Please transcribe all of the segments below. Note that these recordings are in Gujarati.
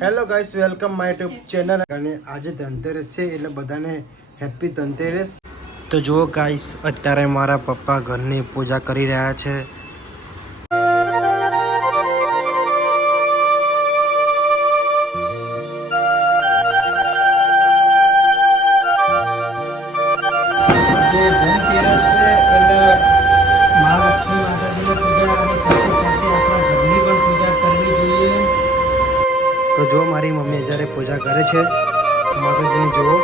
Hello guys, welcome my YouTube channel. અને આજે ધનતેરસ છે એટલે બધાને હેપી ધનતેરસ. તો જુઓ ગાઈસ, અત્યારે મારા પપ્પા ઘરની પૂજા કરી રહ્યા છે. જે ધનતેરસ છે એટલે મહાલક્ષ્મી માતાજીની પૂજા અને સાથે સાથે આપણા ઘરની પણ પૂજા કરવી જોઈએ. તો જો મારી મમ્મી જ્યારે પૂજા કરે છે માતાજીની, જુઓ.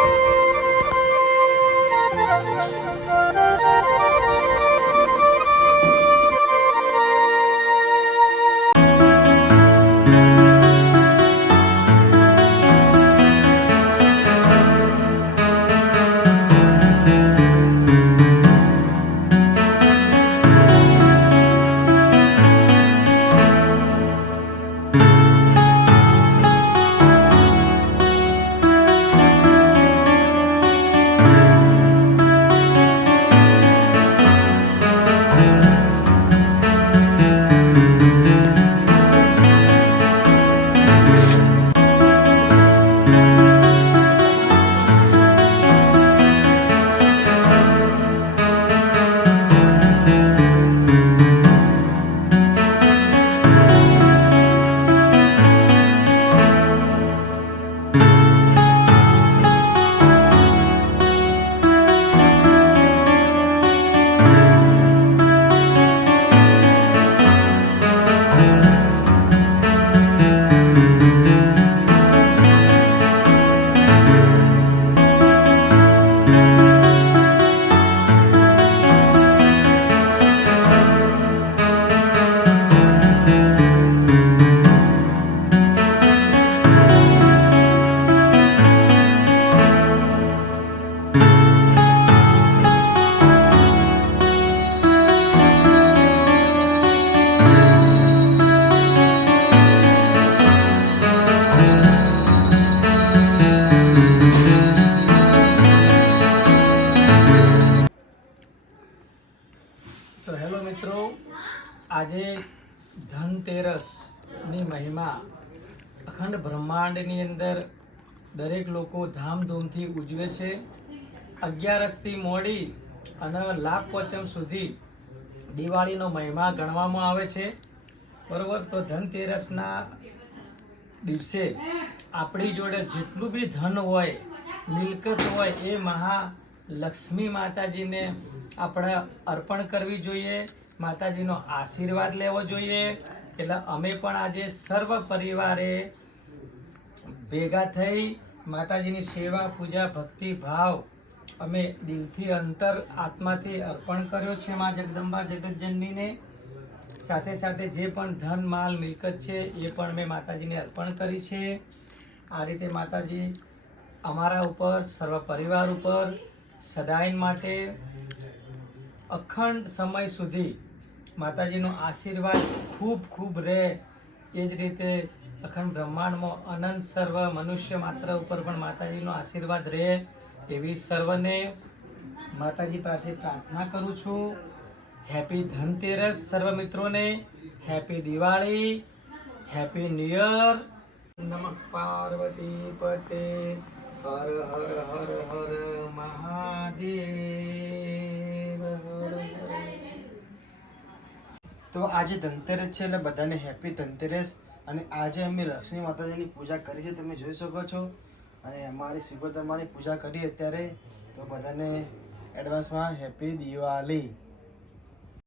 તો હેલો મિત્રો, આજે ધનતેરસની મહિમા અખંડ બ્રહ્માંડની અંદર દરેક લોકો ધામધૂમથી ઉજવે છે. 11સથી મોડી અને લાભ પાંચમ સુધી દિવાળીનો મહિમા ગણવામાં આવે છે, બરોબર. તો ધનતેરસના દિવસે આપણી જોડે જેટલું બી ધન હોય, મિલકત હોય, એ મહાલક્ષ્મી માતાજીને આપણે અર્પણ કરવી જોઈએ, માતાજીનો આશીર્વાદ લેવો જોઈએ. એટલે અમે પણ આજે સર્વ પરિવારે ભેગા થઈ માતાજીની સેવા, પૂજા, ભક્તિ ભાવ અમે દિલથી, અંતર, આત્માથી અર્પણ કર્યો છે મા જગદંબા જગતજનનીને. સાથે સાથે જે પણ ધન, માલ, મિલકત છે એ પણ મેં માતાજીને અર્પણ કરી છે. આ રીતે માતાજી અમારા ઉપર, સર્વ પરિવાર ઉપર સદાય માટે અખંડ સમય સુધી માતાજીનો આશીર્વાદ ખૂબ ખૂબ રહે. એ જ રીતે અખંડ બ્રહ્માંડમાં અનંત સર્વ મનુષ્ય માત્ર ઉપર પણ માતાજીનો આશીર્વાદ રહે, એવી સર્વને માતાજી પાસે પ્રાર્થના કરું છું. હેપી ધનતેરસ સર્વ મિત્રોને, happy Diwali, happy new year. નમઃ પાર્વતી પતે, હર હર હર હર મહાદેવ, હર હર. તો આજે ધનતેરસ છે એટલે બધાને હેપી ધનતેરસ. અને આજે અમે લક્ષ્મી માતાજીની પૂજા કરી છે, તમે જોઈ શકો છો. અને અમારી શિવોતરમાની પૂજા કરી અત્યારે. તો બધાને એડવાન્સમાં હેપી દિવાળી.